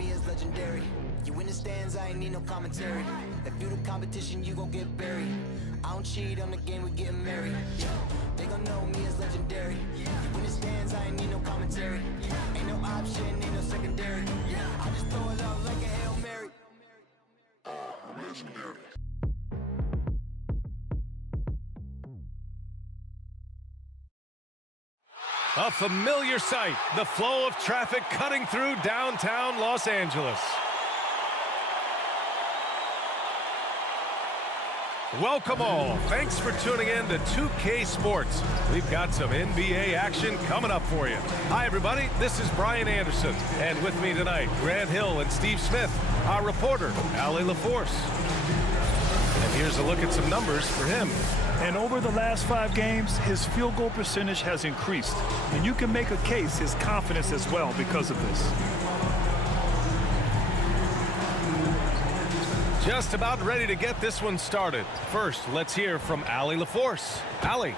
me as legendary. You in the stands, I ain't need no commentary. If you the competition, you gon' get buried. I don't cheat on the game, we getting married. They gon' know me as legendary. You in the stands, I ain't need no commentary. Ain't no option, ain't no secondary. I just throw it up like a Hail Mary. Legendary. A familiar sight, the flow of traffic cutting through downtown Los Angeles. Welcome all. Thanks for tuning in to 2K Sports. We've got some NBA action coming up for you. Hi, everybody. This is Brian Anderson. And with me tonight, Grant Hill and Steve Smith, our reporter, Allie LaForce. And here's a look at some numbers for him. And over the last 5 games, his field goal percentage has increased. And you can make a case his confidence as well because of this. Just about ready to get this one started. First, let's hear from Allie LaForce. Allie.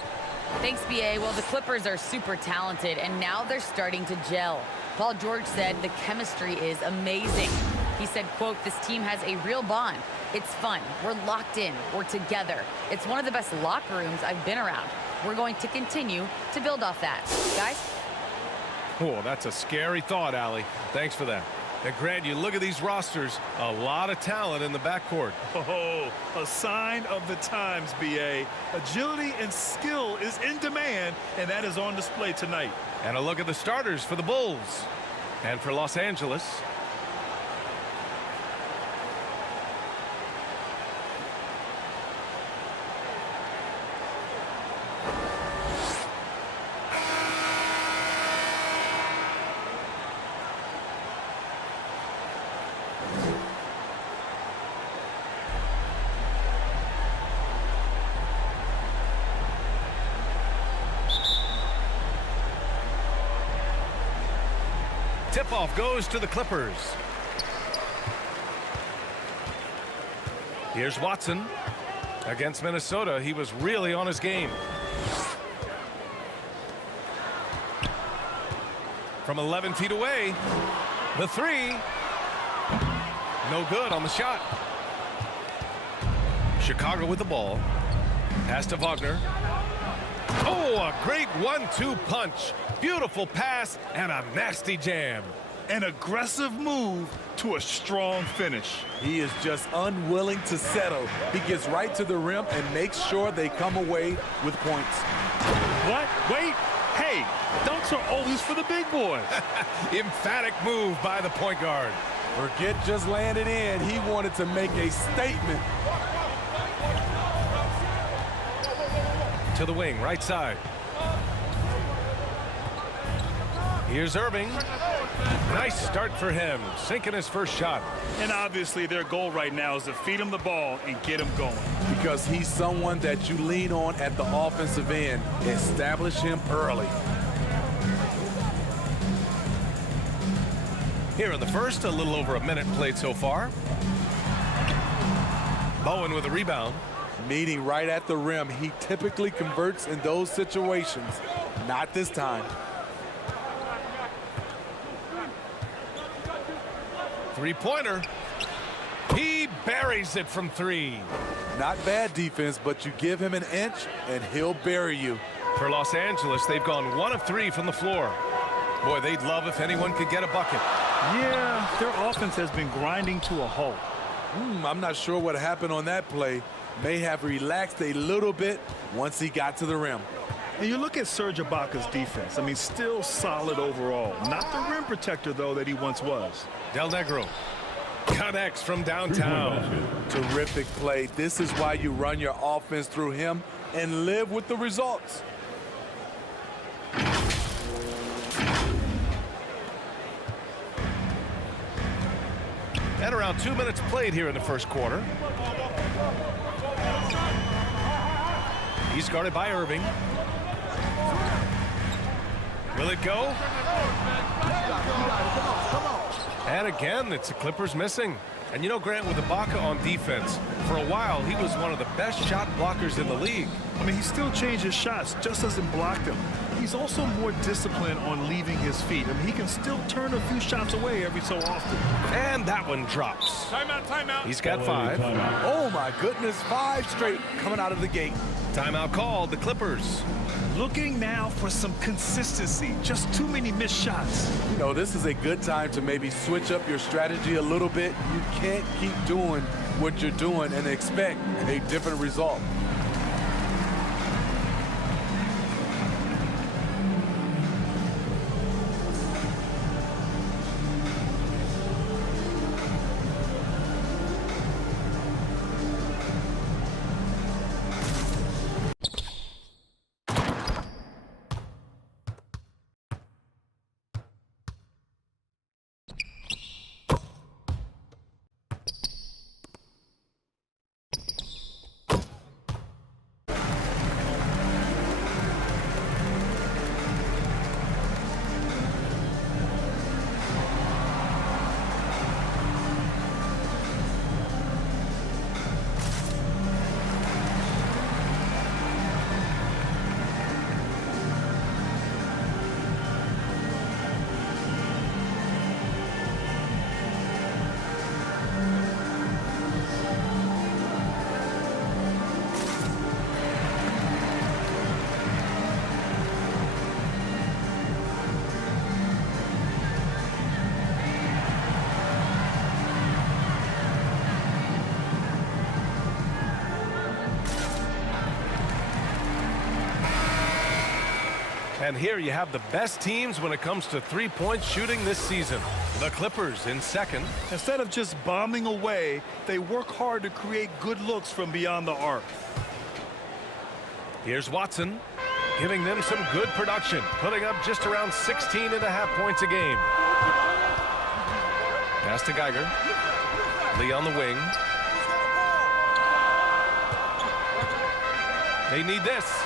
Thanks, B.A. Well, the Clippers are super talented, and now they're starting to gel. Paul George said the chemistry is amazing. He said, quote, "This team has a real bond. It's fun. We're locked in. We're together. It's one of the best locker rooms I've been around. We're going to continue to build off that." Guys? Oh, that's a scary thought, Allie. Thanks for that. And Grant, you look at these rosters, a lot of talent in the backcourt. Oh, a sign of the times, B.A. Agility and skill is in demand, and that is on display tonight. And a look at the starters for the Bulls. And for Los Angeles. Tip-off goes to the Clippers. Here's Watson. Against Minnesota, he was really on his game. From 11 feet away, the three. No good on the shot. Chicago with the ball. Pass to Wagner. Oh, a great 1-2 punch. Beautiful pass and a nasty jam. An aggressive move to a strong finish. He is just unwilling to settle. He gets right to the rim and makes sure they come away with points. What? Wait. Hey, dunks are always for the big boys. Emphatic move by the point guard. Forget just laying it in. He wanted to make a statement. To the wing, right side. Here's Irving. Nice start for him, sinking his first shot. And obviously their goal right now is to feed him the ball and get him going. Because he's someone that you lean on at the offensive end. Establish him early. Here in the first, a little over a minute played so far. Bowen with a rebound. Meeting right at the rim. He typically converts in those situations. Not this time. Three-pointer. He buries it from 3. Not bad defense, but you give him an inch and he'll bury you. For Los Angeles, they've gone 1 of 3 from the floor. Boy, they'd love if anyone could get a bucket. Yeah, their offense has been grinding to a halt. I'm not sure what happened on that play. May have relaxed a little bit once he got to the rim. And you look at Serge Ibaka's defense. I mean, still solid overall. Not the rim protector, though, that he once was. Del Negro connects from downtown. Terrific play. This is why you run your offense through him and live with the results. And around 2 minutes played here in the first quarter. He's guarded by Irving. Will it go? And again, it's the Clippers missing. And you know, Grant, with Ibaka on defense, for a while, he was one of the best shot blockers in the league. I mean, he still changes shots, just doesn't block them. he's also more disciplined on leaving his feet. I mean, he can still turn a few shots away every so often. And that one drops. Timeout, timeout. He's got 5. Oh, my goodness, 5 straight coming out of the gate. Timeout called, the Clippers. Looking now for some consistency. Just too many missed shots. You know, this is a good time to maybe switch up your strategy a little bit. You can't keep doing what you're doing and expect a different result. And here you have the best teams when it comes to three-point shooting this season. The Clippers in second. Instead of just bombing away, they work hard to create good looks from beyond the arc. Here's Watson, giving them some good production, putting up just around 16.5 points a game. Pass to Geiger. Lee on the wing. They need this.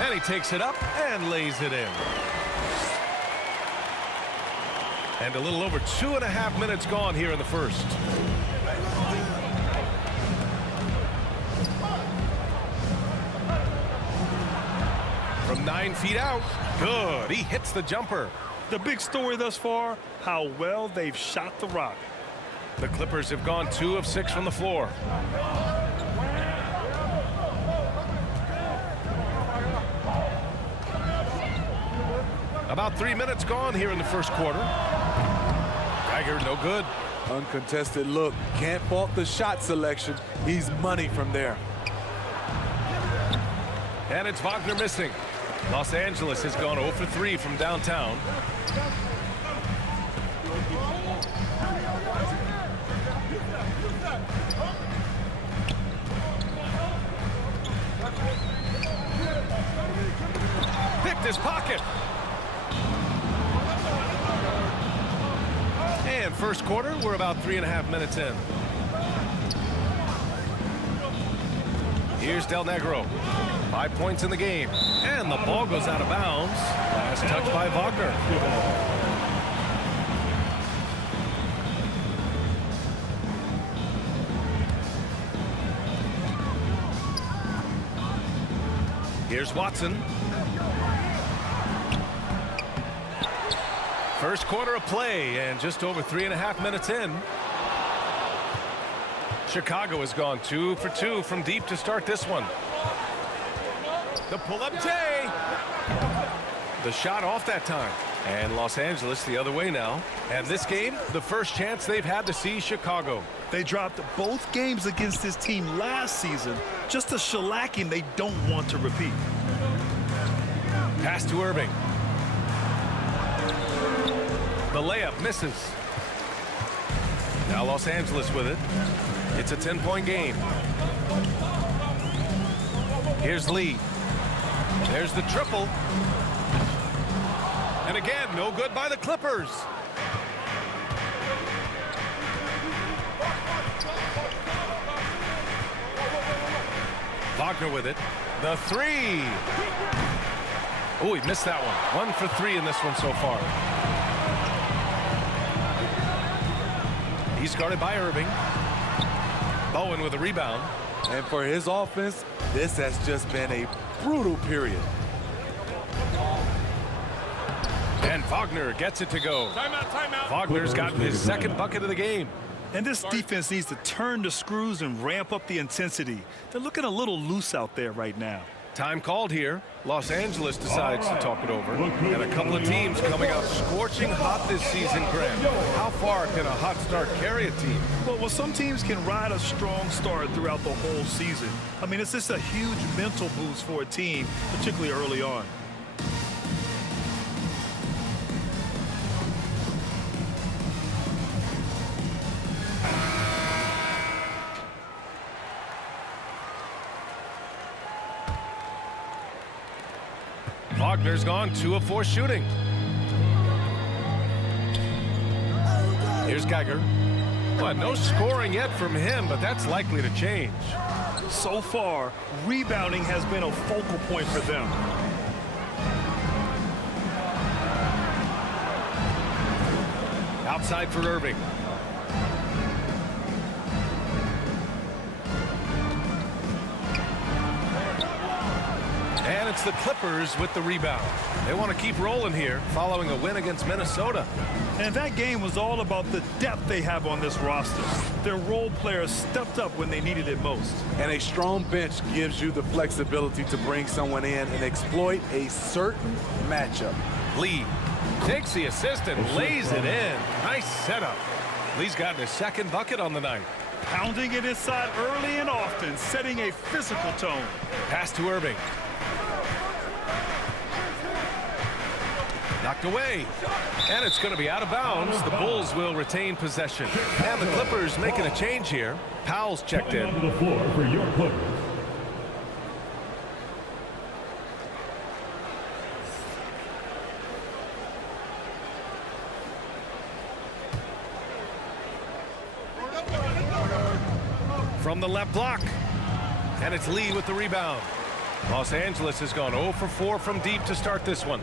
And he takes it up and lays it in. And a little over 2.5 minutes gone here in the first. From 9 feet out. Good. He hits the jumper. The big story thus far, how well they've shot the rock. The Clippers have gone 2 of 6 from the floor. About 3 minutes gone here in the first quarter. Geiger, no good. Uncontested look. Can't fault the shot selection. He's money from there. And it's Wagner missing. Los Angeles has gone 0 for 3 from downtown. Picked his pocket. And first quarter, we're about 3.5 minutes in. Here's Del Negro. 5 points in the game. And the ball goes out of bounds. Last touch by Wagner. Here's Watson. First quarter of play and just over 3.5 minutes in. Chicago has gone 2 for 2 from deep to start this one. The pull-up J. The shot off that time. And Los Angeles the other way now. And this game, the first chance they've had to see Chicago. They dropped both games against this team last season. Just a shellacking they don't want to repeat. Pass to Irving. The layup misses. Now Los Angeles with it. It's a 10-point game. Here's Lee. There's the triple. And again, no good by the Clippers. Wagner with it. The three. Oh, he missed that one. 1 for 3 in this one so far. He's guarded by Irving. Bowen with a rebound. And for his offense, this has just been a brutal period. And Wagner gets it to go. Timeout, timeout. Wagner's gotten his second bucket of the game. And this defense needs to turn the screws and ramp up the intensity. They're looking a little loose out there right now. Time called here. Los Angeles decides to talk it over. And a couple of teams coming out scorching hot this season, Grant. How far can a hot start carry a team? Well, some teams can ride a strong start throughout the whole season. I mean, it's just a huge mental boost for a team, particularly early on. Wagner's gone 2 of 4 shooting. Here's Geiger. Well, no scoring yet from him, but that's likely to change. So far, rebounding has been a focal point for them. Outside for Irving. And it's the Clippers with the rebound. They want to keep rolling here following a win against Minnesota. And that game was all about the depth they have on this roster. Their role players stepped up when they needed it most. And a strong bench gives you the flexibility to bring someone in and exploit a certain matchup. Lee takes the assist and lays it in. Nice setup. Lee's gotten his second bucket on the night. Pounding it inside early and often, setting a physical tone. Pass to Irving. Knocked away. And it's going to be out of bounds. The Bulls will retain possession. And the Clippers making a change here. Powell's checked in. Coming onto the floor for your Clippers. From the left block. And it's Lee with the rebound. Los Angeles has gone 0 for 4 from deep to start this one.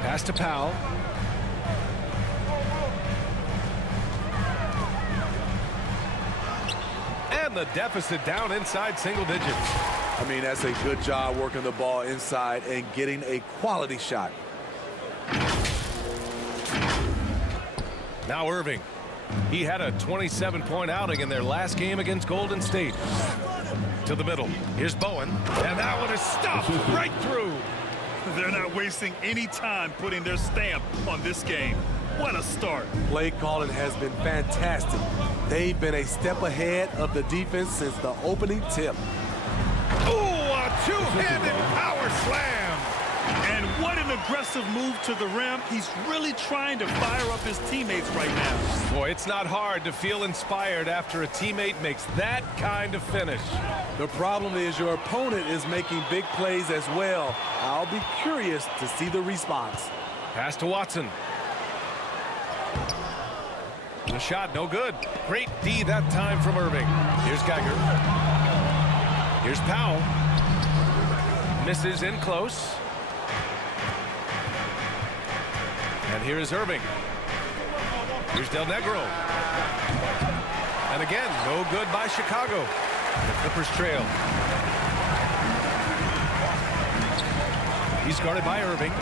Pass to Powell. And the deficit down inside single digits. I mean, that's a good job working the ball inside and getting a quality shot. Now Irving. He had a 27-point outing in their last game against Golden State. To the middle. Here's Bowen. And that one is stopped right through. They're not wasting any time putting their stamp on this game. What a start. Play calling has been fantastic. They've been a step ahead of the defense since the opening tip. Ooh, a two-handed power slam. And what an aggressive move to the rim. He's really trying to fire up his teammates right now. Boy, it's not hard to feel inspired after a teammate makes that kind of finish. The problem is your opponent is making big plays as well. I'll be curious to see the response. Pass to Watson. The shot, no good. Great D that time from Irving. Here's Geiger. Here's Powell. Misses in close. And here is Irving. Here's Del Negro. And again, no good by Chicago. The Clippers trail. He's guarded by Irving.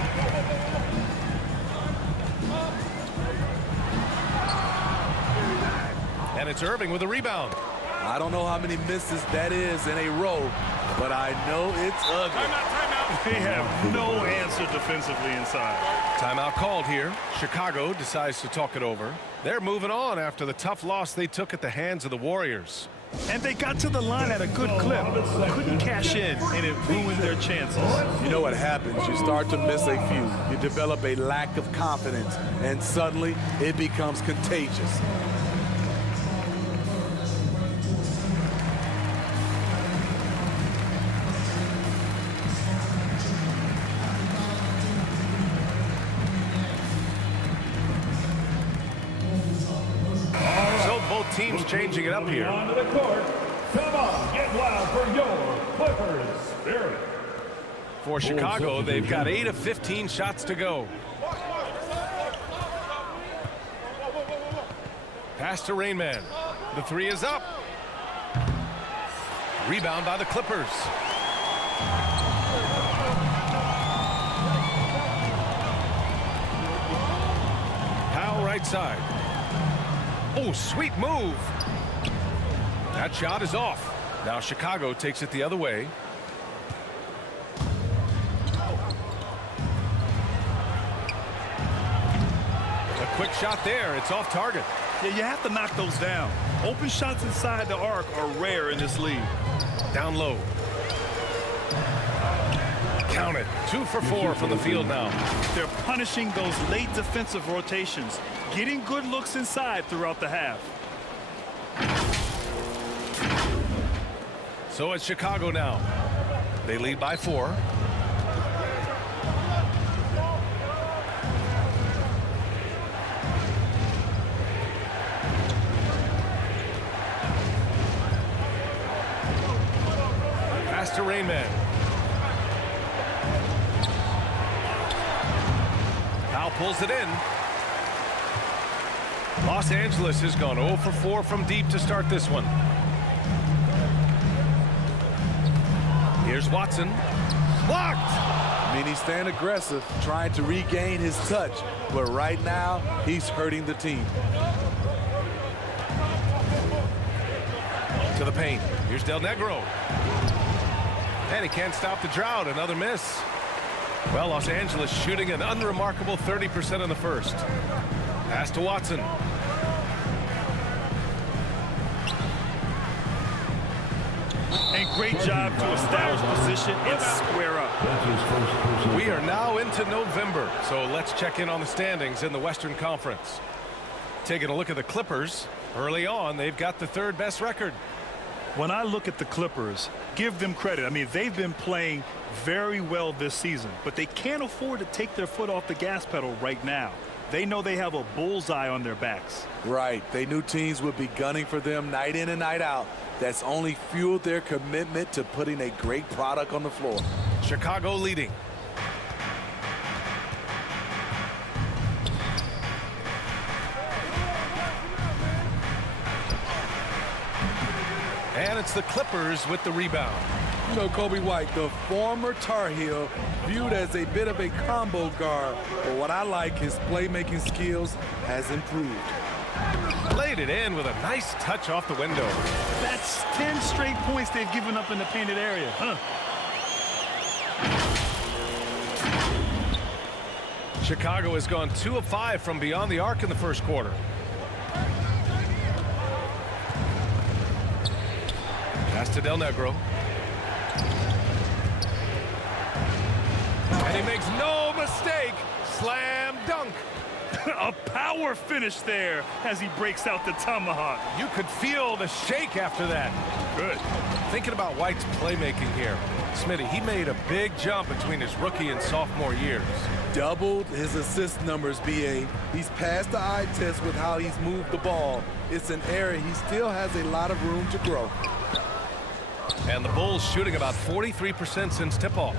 And it's Irving with a rebound. I don't know how many misses that is in a row, but I know it's ugly. Timeout. They have no answer defensively inside. Timeout called here. Chicago decides to talk it over. They're moving on after the tough loss they took at the hands of the Warriors. And they got to the line at a good clip. Couldn't cash in, and it ruined their chances. You know what happens? You start to miss a few. You develop a lack of confidence, and suddenly it becomes contagious. Teams changing it up here. Onto the court. Come on, get loud for your Clippers Spirit. For Chicago, they've got 8 of 15 shots to go. Pass to Rainman. The three is up. Rebound by the Clippers. Powell right side. Oh, sweet move. That shot is off. Now Chicago takes it the other way. A quick shot there. It's off target. Yeah, you have to knock those down. Open shots inside the arc are rare in this league. Down low. Count it. 2 for 4 from the field now. They're punishing those late defensive rotations, getting good looks inside throughout the half. So it's Chicago now. They lead by 4. Pass to Rainman. Powell pulls it in. Los Angeles has gone 0 for 4 from deep to start this one. Here's Watson. Blocked! I mean, he's staying aggressive, trying to regain his touch. But right now, he's hurting the team. To the paint. Here's Del Negro. And he can't stop the drought. Another miss. Well, Los Angeles shooting an unremarkable 30% in the first. Pass to Watson. And great job to establish position and square up. We are now into November, so let's check in on the standings in the Western Conference. Taking a look at the Clippers. Early on, they've got the 3rd best record. When I look at the Clippers, give them credit. I mean, they've been playing very well this season, but they can't afford to take their foot off the gas pedal right now. They know they have a bullseye on their backs. Right. They knew teams would be gunning for them night in and night out. That's only fueled their commitment to putting a great product on the floor. Chicago leading. And it's the Clippers with the rebound. You know, Kobe White, the former Tar Heel, viewed as a bit of a combo guard. But what I like, his playmaking skills has improved. Laid it in with a nice touch off the window. That's 10 straight points they've given up in the painted area. Chicago has gone 2 of 5 from beyond the arc in the first quarter. Pass to Del Negro. And he makes no mistake. Slam dunk. A power finish there as he breaks out the tomahawk. You could feel the shake after that. Good. Thinking about White's playmaking here. Smitty, he made a big jump between his rookie and sophomore years. Doubled his assist numbers, BA. He's passed the eye test with how he's moved the ball. It's an area he still has a lot of room to grow. And the Bulls shooting about 43% since tip-off.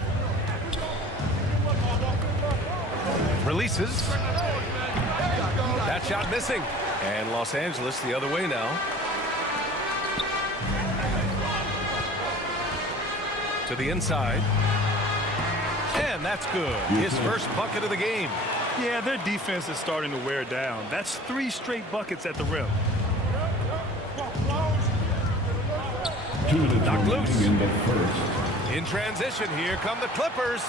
Releases. That shot missing. And Los Angeles the other way now. To the inside. And that's good. His first bucket of the game. Yeah, their defense is starting to wear down. That's 3 straight buckets at the rim. Knocked loose. In transition, here come the Clippers.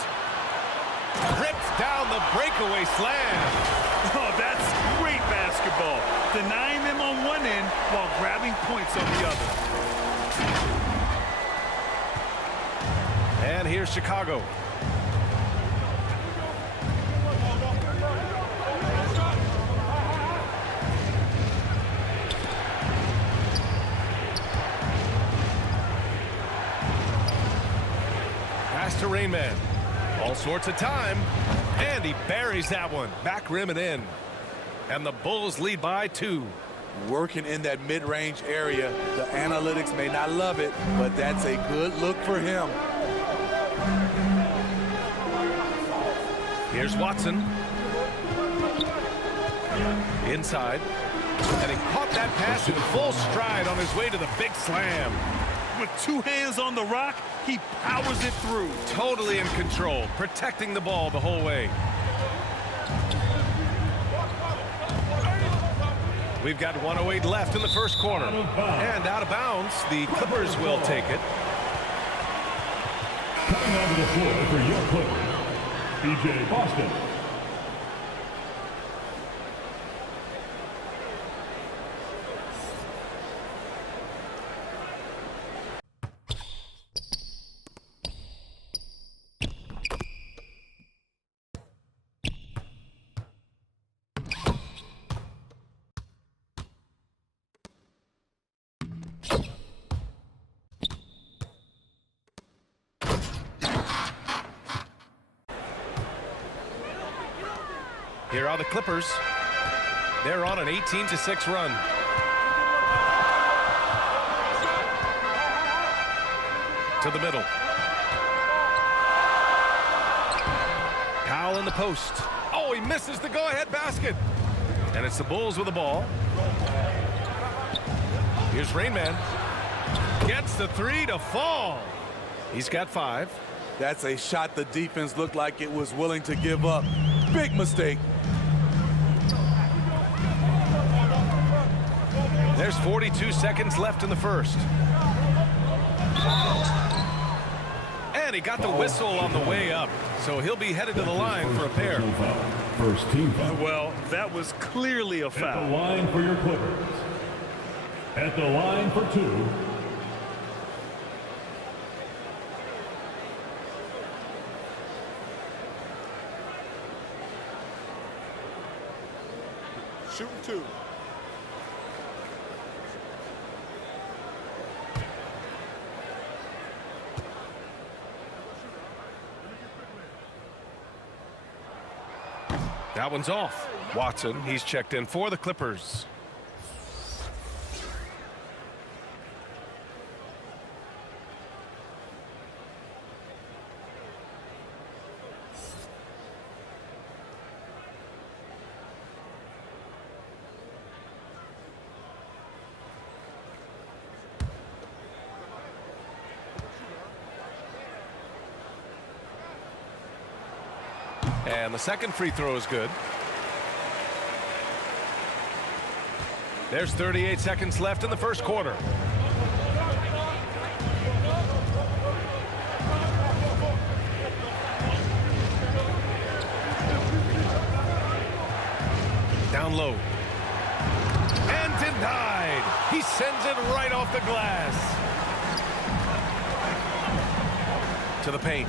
Rips down the breakaway slam. Oh, that's great basketball. Denying them on one end while grabbing points on the other. And here's Chicago. Pass to Rainman. All sorts of time. And he buries that one. Back rim and in. And the Bulls lead by 2. Working in that mid-range area. The analytics may not love it, but that's a good look for him. Here's Watson. Inside. And he caught that pass in full stride on his way to the big slam. With two hands on the rock, he powers it through. Totally in control, protecting the ball the whole way. We've got 1:08 left in the first quarter. And out of bounds, the Clippers will take it. Coming onto the floor for your Clippers, B.J. Boston. Here are the Clippers. They're on an 18-6 run. To the middle. Powell in the post. Oh, he misses the go-ahead basket. And it's the Bulls with the ball. Here's Rain Man. Gets the three to fall. He's got 5. That's a shot the defense looked like it was willing to give up. Big mistake. There's 42 seconds left in the first. And he got the whistle on the way up, so he'll be headed to the line for a pair. First team foul. Well, that was clearly a At the foul. line for your Clippers. At the line for 2. Shooting 2. That one's off. Watson, he's checked in for the Clippers. And the second free throw is good. There's 38 seconds left in the first quarter. Down low. And denied. He sends it right off the glass. To the paint.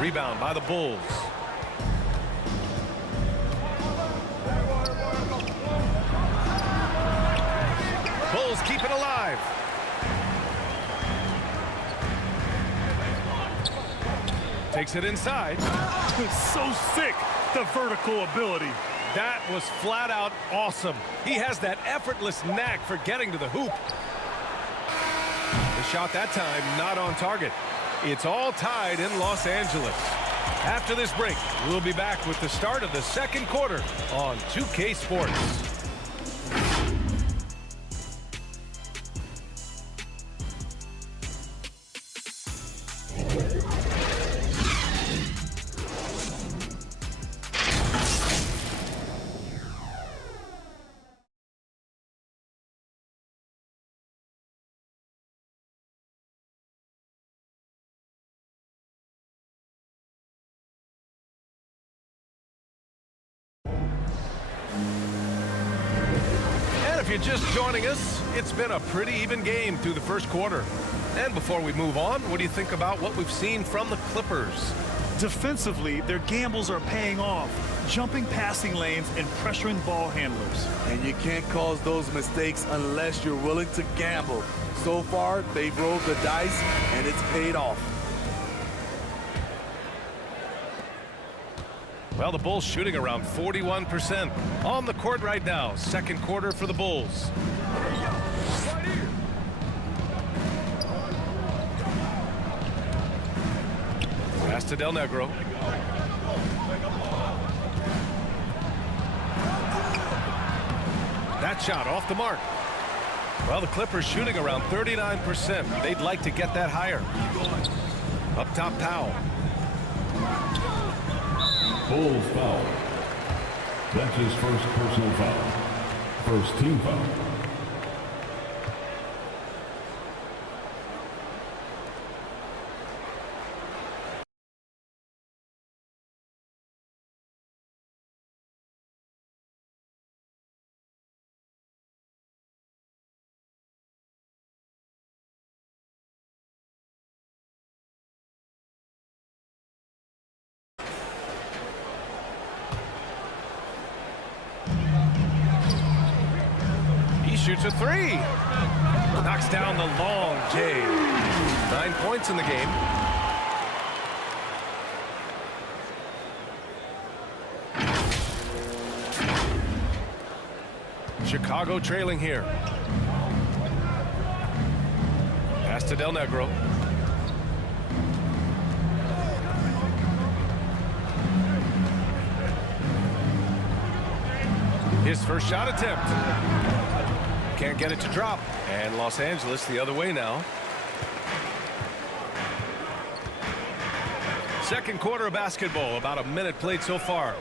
Rebound by the Bulls. Bulls keep it alive. Takes it inside. So sick, the vertical ability. That was flat out awesome. He has that effortless knack for getting to the hoop. The shot that time not on target. It's all tied in Los Angeles. After this break, we'll be back with the start of the second quarter on 2K Sports. If you're just joining us, it's been a pretty even game through the first quarter. And before we move on, what do you think about what we've seen from the Clippers? Defensively, their gambles are paying off, jumping passing lanes and pressuring ball handlers. And you can't cause those mistakes unless you're willing to gamble. So far, they've rolled the dice, and it's paid off. Well, the Bulls shooting around 41% on the court right now. Second quarter for the Bulls. Pass to Del Negro. That shot off the mark. Well, the Clippers shooting around 39%. They'd like to get that higher. Up top, Powell. Bulls foul. That's his first personal foul. First team foul. Shoots a three. Knocks down the long J. 9 points in the game. Chicago trailing here. Pass to Del Negro. His first shot attempt. Can't get it to drop. And Los Angeles the other way now. Second quarter of basketball. About a minute played so far.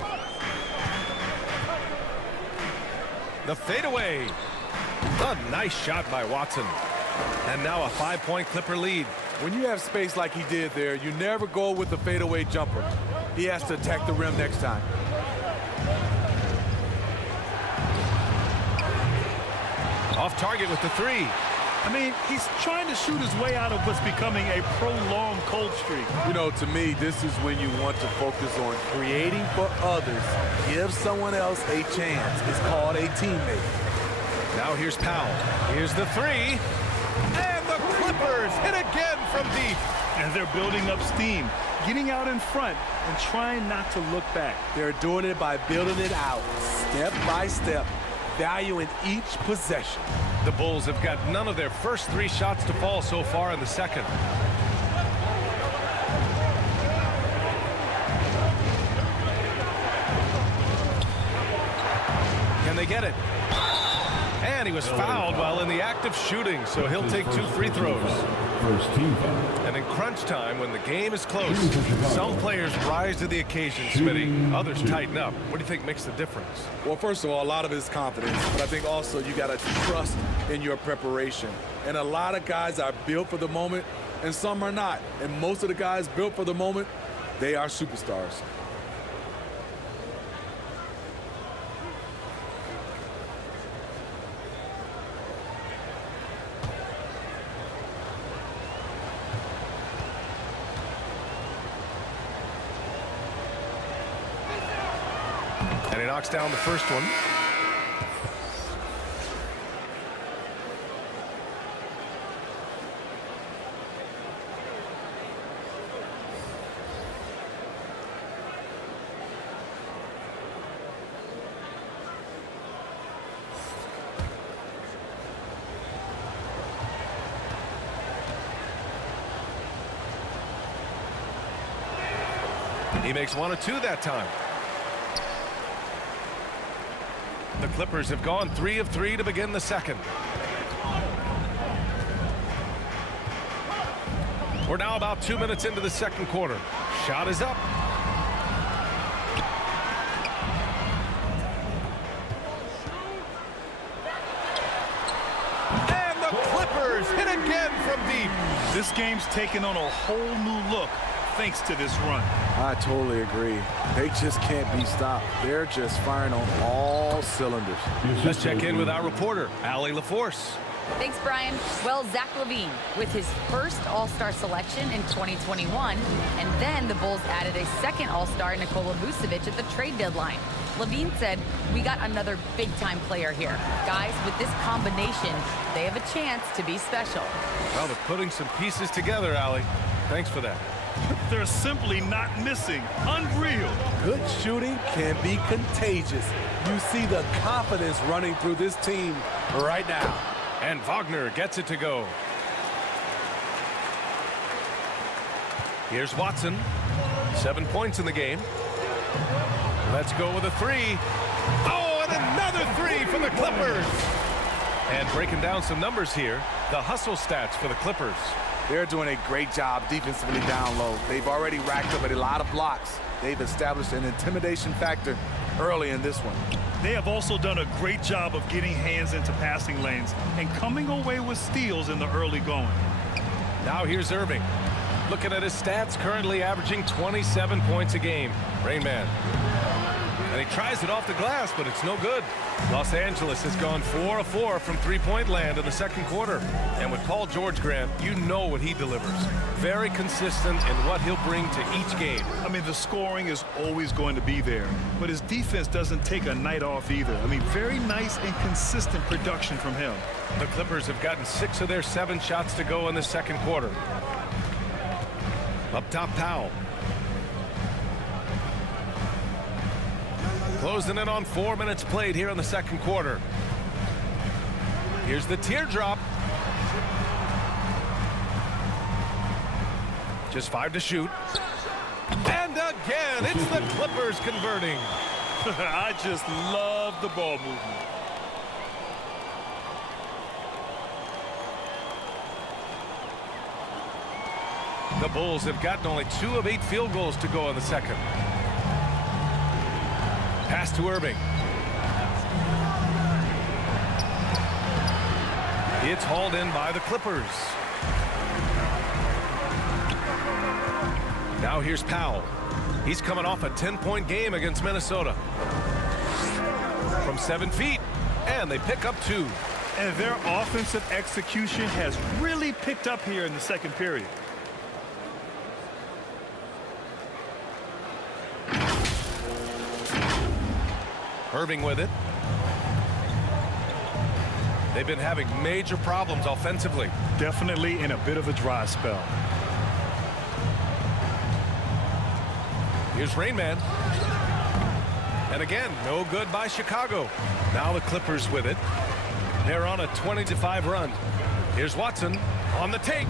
The fadeaway. A nice shot by Watson. And now a 5-point Clipper lead. When you have space like he did there, you never go with the fadeaway jumper. He has to attack the rim next time. Off target with the three. I mean, he's trying to shoot his way out of what's becoming a prolonged cold streak. You know, to me, this is when you want to focus on creating for others. Give someone else a chance. It's called a teammate. Now here's Powell. Here's the three. And the Clippers hit again from deep. And they're building up steam, getting out in front and trying not to look back. They're doing it by building it out, step by step, valuing each possession. The Bulls have got none of their first 3 shots to fall so far in the second. Can they get it? And he was fouled while in the act of shooting, so he'll take 2 free throws. First team foul. And in crunch time, when the game is close, some players rise to the occasion, Smitty. Others tighten up. What do you think makes the difference? Well, first of all, a lot of it is confidence, but I think also you got to trust in your preparation. And a lot of guys are built for the moment, and some are not. And most of the guys built for the moment, they are superstars. And he knocks down the first one. He makes 1 of 2 that time. The Clippers have gone 3 of 3 to begin the second. We're now about 2 minutes into the second quarter. Shot is up. And the Clippers hit again from deep. This game's taken on a whole new look thanks to this run. I totally agree. They just can't be stopped. They're just firing on all cylinders. Let's check in with our reporter, Allie LaForce. Thanks, Brian. Well, Zach LaVine with his first All-Star selection in 2021, and then the Bulls added a second All-Star, Nikola Vucevic, at the trade deadline. LaVine said, "We got another big-time player here. Guys, with this combination, they have a chance to be special." Well, they're putting some pieces together, Allie. Thanks for that. They're simply not missing. Unreal. Good shooting can be contagious. You see the confidence running through this team right now. And Wagner gets it to go. Here's Watson. 7 points in the game. Let's go with a three. Oh, and another three for the Clippers. And breaking down some numbers here, the hustle stats for the Clippers. They're doing a great job defensively down low. They've already racked up a lot of blocks. They've established an intimidation factor early in this one. They have also done a great job of getting hands into passing lanes and coming away with steals in the early going. Now here's Irving. Looking at his stats, currently averaging 27 points a game. Rain Man. And he tries it off the glass, but it's no good. Los Angeles has gone 4 of 4 from three-point land in the second quarter. And with Paul George, Grant, you know what he delivers. Very consistent in what he'll bring to each game. I mean, the scoring is always going to be there, but his defense doesn't take a night off either. I mean, very nice and consistent production from him. The Clippers have gotten 6 of their 7 shots to go in the second quarter. Up top, Powell. Closing in on 4 minutes played here in the second quarter. Here's the teardrop. Just 5 to shoot. And again, it's the Clippers converting. I just love the ball movement. The Bulls have gotten only 2 of 8 field goals to go in the second. Pass to Irving. It's hauled in by the Clippers. Now here's Powell. He's coming off a 10-point game against Minnesota. From 7 feet, and they pick up 2. And their offensive execution has really picked up here in the second period. Irving with it. They've been having major problems offensively. Definitely in a bit of a dry spell. Here's Rain Man. And again, no good by Chicago. Now the Clippers with it. They're on a 20-5 run. Here's Watson on the take.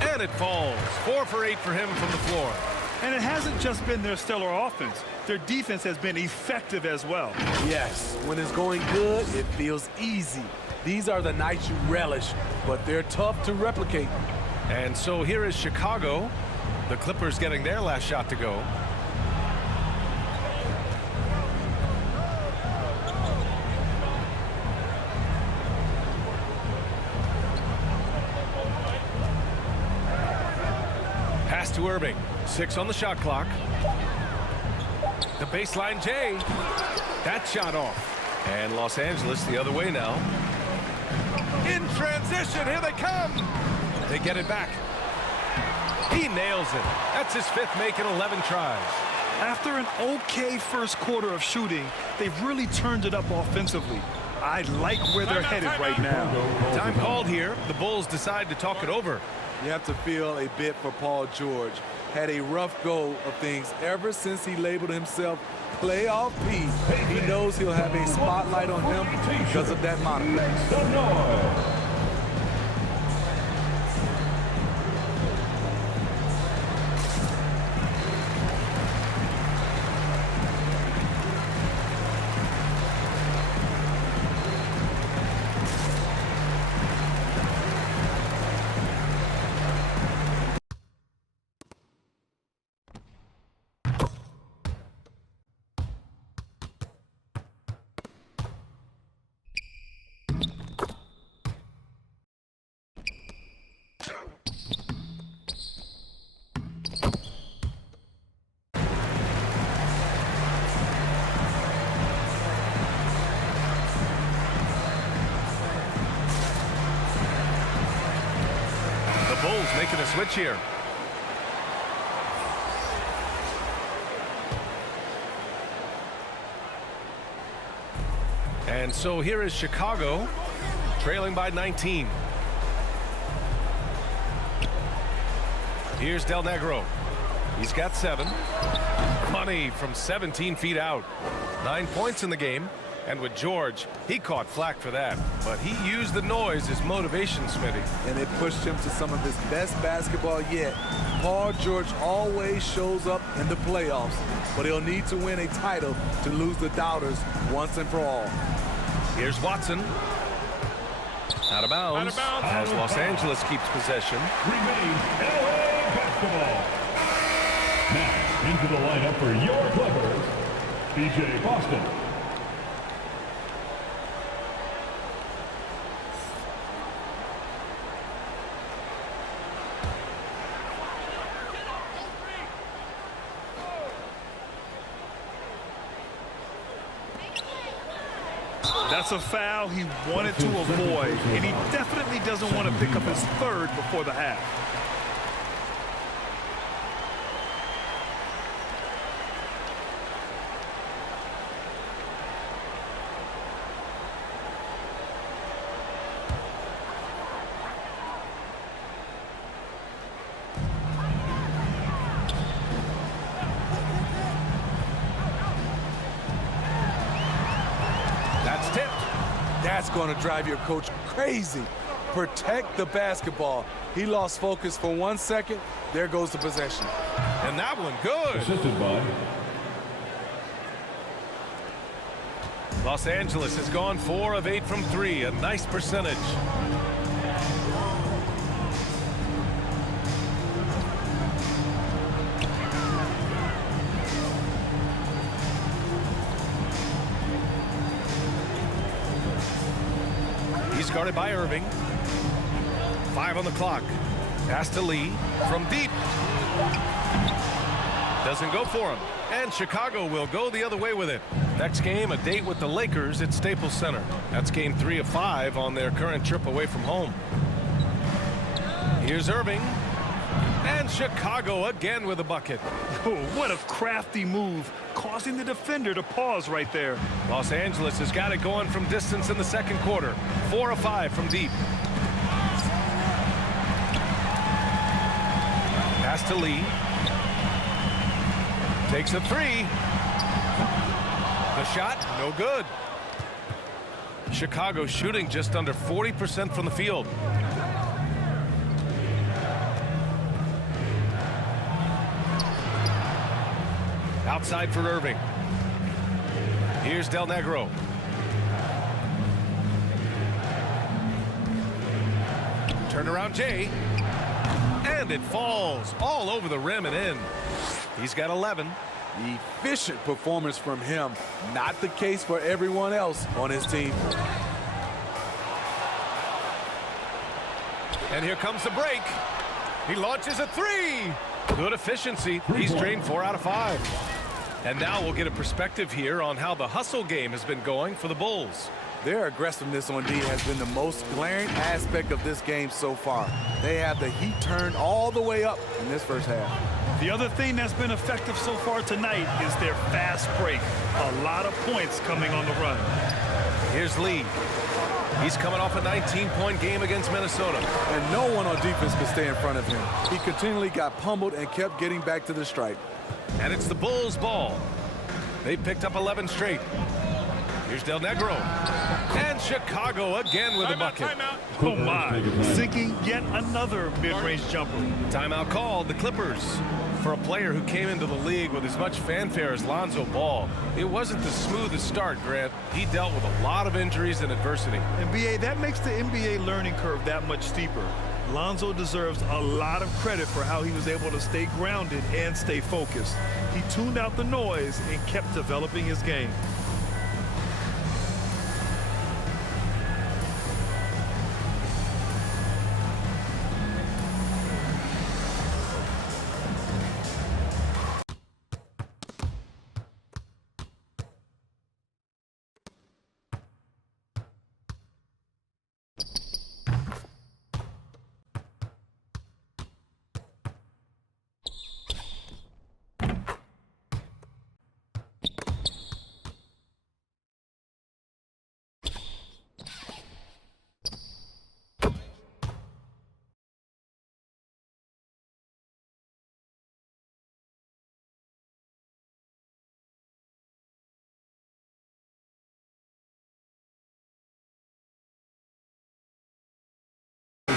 And it falls. 4 for 8 for him from the floor. And it hasn't just been their stellar offense. Their defense has been effective as well. Yes, when it's going good, it feels easy. These are the nights you relish, but they're tough to replicate. And so here is Chicago. The Clippers getting their last shot to go. Pass to Irving. 6 on the shot clock. The baseline J. That shot off. And Los Angeles the other way now. In transition, here they come. They get it back. He nails it. That's his 5th make in 11 tries. After an okay first quarter of shooting, they've really turned it up offensively. I like where they're headed right now. Time called here. The Bulls decide to talk it over. You have to feel a bit for Paul George. Had a rough go of things ever since he labeled himself Playoff P. He knows he'll have a spotlight on him because of that moniker. Bulls making a switch here. And so here is Chicago trailing by 19. Here's Del Negro. He's got 7. Money from 17 feet out. 9 points in the game. And with George, he caught flack for that. But he used the noise as motivation, Smitty. And it pushed him to some of his best basketball yet. Paul George always shows up in the playoffs, but he'll need to win a title to lose the doubters once and for all. Here's Watson. Out of bounds. As Los Angeles keeps possession. Remains LA basketball. Now into the lineup for your Clippers, BJ Boston. That's a foul he wanted to avoid, and he definitely doesn't want to pick up his third before the half. That's tipped. That's going to drive your coach crazy. Protect the basketball. He lost focus for 1 second. There goes the possession. And that one good. Assisted by Los Angeles has gone 4 of 8 from 3. A nice percentage. He's guarded by Irving. 5 on the clock. Pass to Lee from deep. Doesn't go for him. And Chicago will go the other way with it. Next game, a date with the Lakers at Staples Center. That's game 3 of 5 on their current trip away from home. Here's Irving. And Chicago again with a bucket. Oh, what a crafty move, causing the defender to pause right there. Los Angeles has got it going from distance in the second quarter. 4 of 5 from deep. Pass to Lee. Takes a 3. The shot, no good. Chicago shooting just under 40% from the field. Outside for Irving. Here's Del Negro. Turnaround Jay. And it falls all over the rim and in. He's got 11. Efficient performance from him. Not the case for everyone else on his team. And here comes the break. He launches a 3. Good efficiency. He's drained 4 out of 5. And now we'll get a perspective here on how the hustle game has been going for the Bulls. Their aggressiveness on D has been the most glaring aspect of this game so far. They have the heat turned all the way up in this first half. The other thing that's been effective so far tonight is their fast break. A lot of points coming on the run. Here's Lee. He's coming off a 19-point game against Minnesota. And no one on defense could stay in front of him. He continually got pummeled and kept getting back to the stripe. And it's the Bulls' ball. They picked up 11 straight. Here's Del Negro. And Chicago again with a bucket. Oh my, sinking yet another mid-range jumper. Timeout called. The Clippers. For a player who came into the league with as much fanfare as Lonzo Ball, it wasn't the smoothest start, Grant. He dealt with a lot of injuries and adversity. And BA, that makes the NBA learning curve that much steeper. Lonzo deserves a lot of credit for how he was able to stay grounded and stay focused. He tuned out the noise and kept developing his game.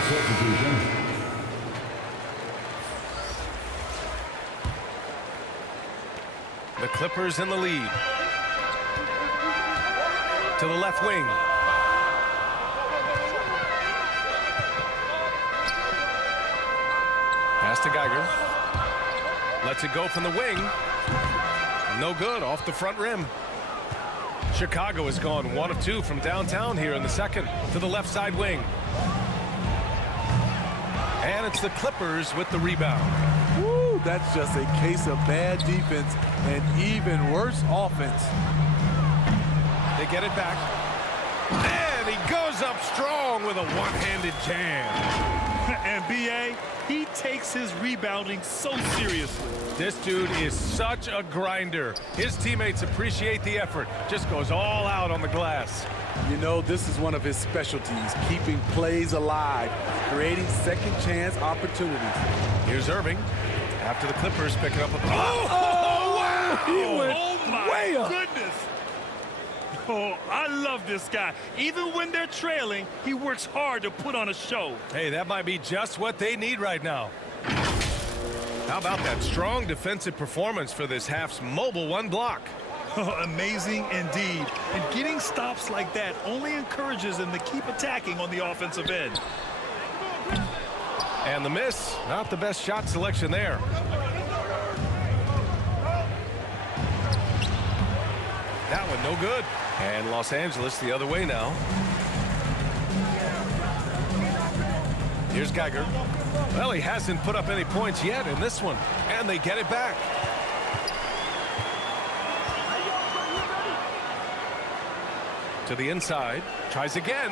substitution. The Clippers in the lead. To the left wing. Pass to Geiger. Lets it go from the wing. No good, off the front rim. Chicago has gone 1 of 2 from downtown here in the second to the left side wing. And it's the Clippers with the rebound. Woo, that's just a case of bad defense and even worse offense. They get it back. And he goes up strong with a one-handed jam. And B.A., he takes his rebounding so seriously. This dude is such a grinder. His teammates appreciate the effort. Just goes all out on the glass. You know, this is one of his specialties, keeping plays alive, creating second chance opportunities. Here's Irving. After the Clippers picking up a... Oh, wow! He went way up. Goodness. Oh, I love this guy. Even when they're trailing, he works hard to put on a show. Hey, that might be just what they need right now. How about that strong defensive performance for this half's mobile one block? Amazing indeed. And getting stops like that only encourages them to keep attacking on the offensive end. And the miss, not the best shot selection there. That one no good. And Los Angeles the other way now. Here's Geiger. Well, he hasn't put up any points yet in this one. And they get it back. To the inside. Tries again.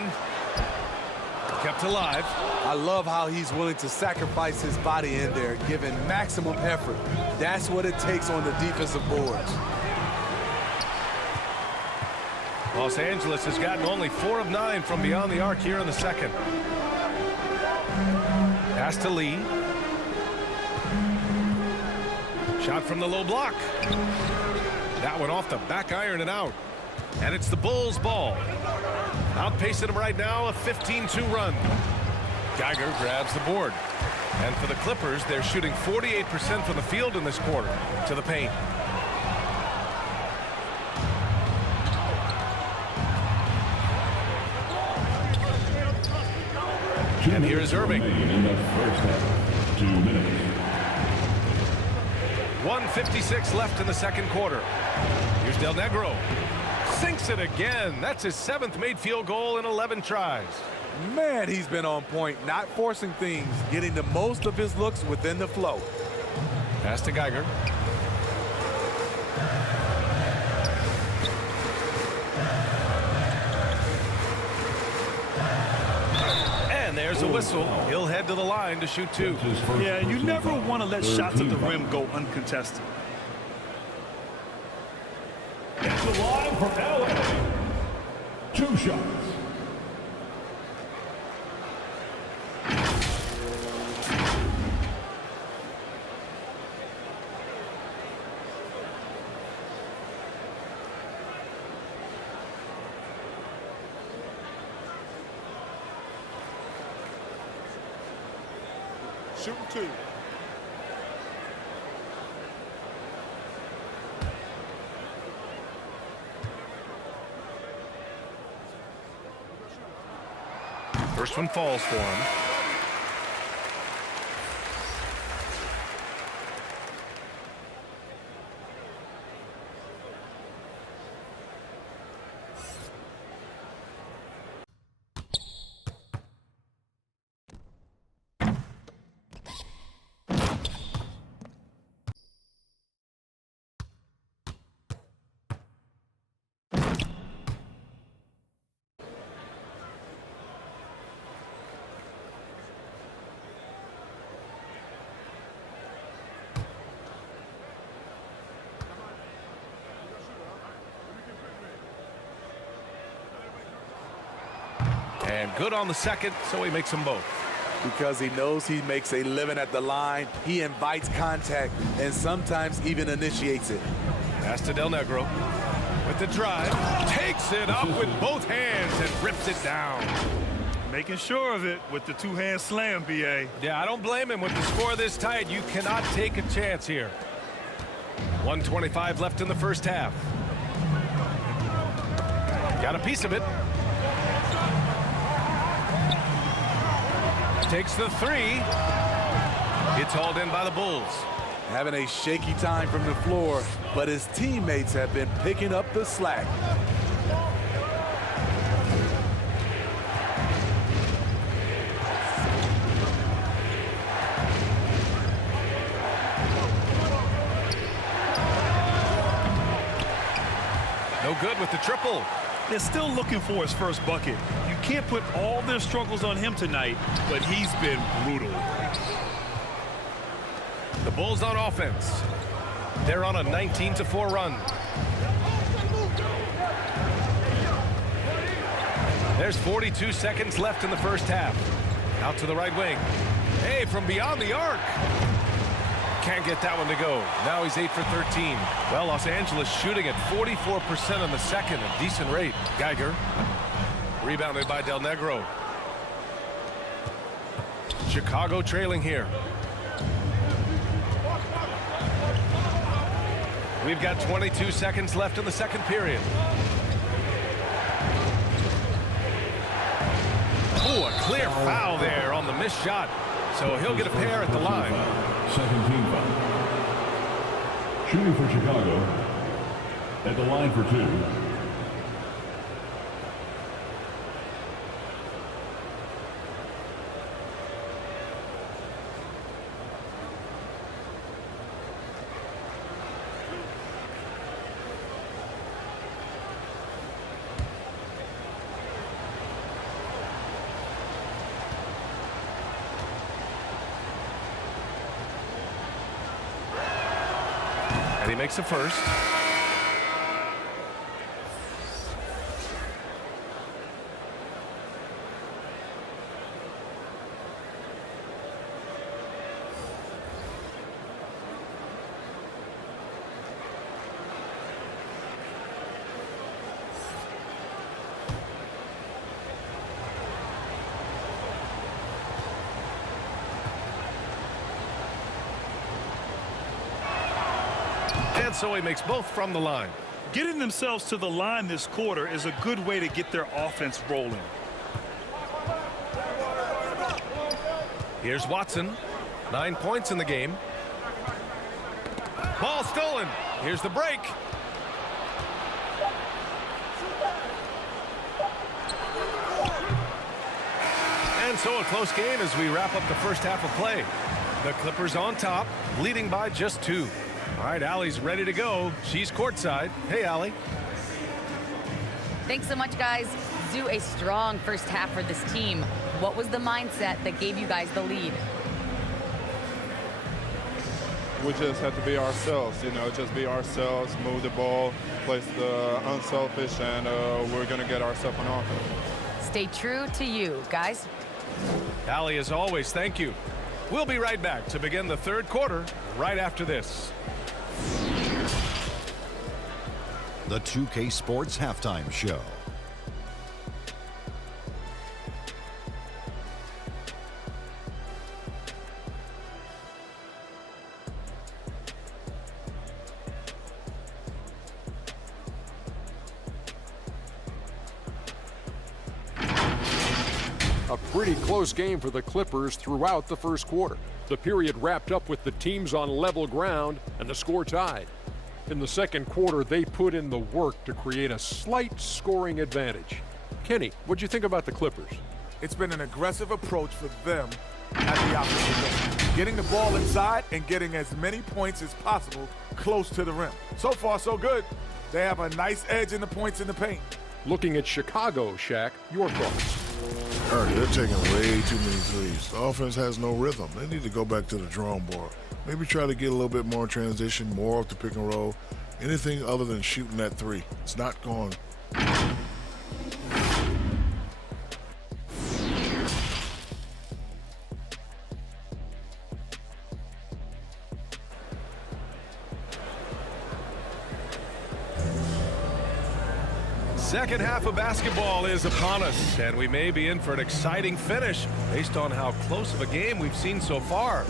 Kept alive. I love how he's willing to sacrifice his body in there, giving maximum effort. That's what it takes on the defensive boards. Los Angeles has gotten only 4 of 9 from beyond the arc here in the second. Pass to Lee. Shot from the low block. That one off the back iron and out. And it's the Bulls' ball. Outpacing them right now, a 15-2 run. Geiger grabs the board. And for the Clippers, they're shooting 48% from the field in this quarter. To the paint. And here's Irving. In the first half, 2 minutes. 1:56 left in the second quarter. Here's Del Negro. Sinks it again. That's his 7th made field goal in 11 tries. Man, he's been on point, not forcing things, getting the most of his looks within the flow. Pass to Geiger. And there's a whistle. He'll head to the line to shoot 2. Yeah, you never want to let shots at the rim go uncontested. It's the line from LA. 2 shots. Shooting 2. First one falls for him. And good on the second, so he makes them both. Because he knows he makes a living at the line, he invites contact and sometimes even initiates it. Pass to Del Negro. With the drive, takes it up with both hands and rips it down. Making sure of it with the 2-hand slam, B.A. Yeah, I don't blame him. With the score this tight, you cannot take a chance here. 1:25 left in the first half. Got a piece of it. Takes the 3. It's hauled in by the Bulls. Having a shaky time from the floor, but his teammates have been picking up the slack. No good with the triple. They're still looking for his first bucket. You can't put all their struggles on him tonight, but he's been brutal. The Bulls on offense. They're on a 19-4 run. There's 42 seconds left in the first half. Out to the right wing. Hey, from beyond the arc. Can't get that one to go. Now he's 8 for 13. Well, Los Angeles shooting at 44% in the second, a decent rate. Geiger. Rebounded by Del Negro. Chicago trailing here. We've got 22 seconds left in the second period. Oh, a clear foul there on the missed shot. So he'll get a pair at the line. Second team foul. Shooting for Chicago. At the line for 2. And he makes a first. And so he makes both from the line. Getting themselves to the line this quarter is a good way to get their offense rolling. Here's Watson. 9 points in the game. Ball stolen. Here's the break. And so a close game as we wrap up the first half of play. The Clippers on top, leading by just 2. All right, Allie's ready to go. She's courtside. Hey, Allie. Thanks so much, guys. Zoo, a strong first half for this team. What was the mindset that gave you guys the lead? We just have to be ourselves, just be ourselves, move the ball, play the unselfish, and we're going to get ourselves on offense. Stay true to you, guys. Allie, as always, thank you. We'll be right back to begin the third quarter right after this. The 2K Sports Halftime Show. A pretty close game for the Clippers throughout the first quarter. The period wrapped up with the teams on level ground and the score tied. In the second quarter, they put in the work to create a slight scoring advantage. Kenny, what'd you think about the Clippers? It's been an aggressive approach for them at the opposite end. Getting the ball inside and getting as many points as possible close to the rim. So far, so good. They have a nice edge in the points in the paint. Looking at Chicago, Shaq, your thoughts? They're taking way too many threes. The offense has no rhythm. They need to go back to the drawing board. Maybe try to get a little bit more transition, more off the pick and roll. Anything other than shooting that three. It's not going. Second half of basketball is upon us, and we may be in for an exciting finish based on how close of a game we've seen so far.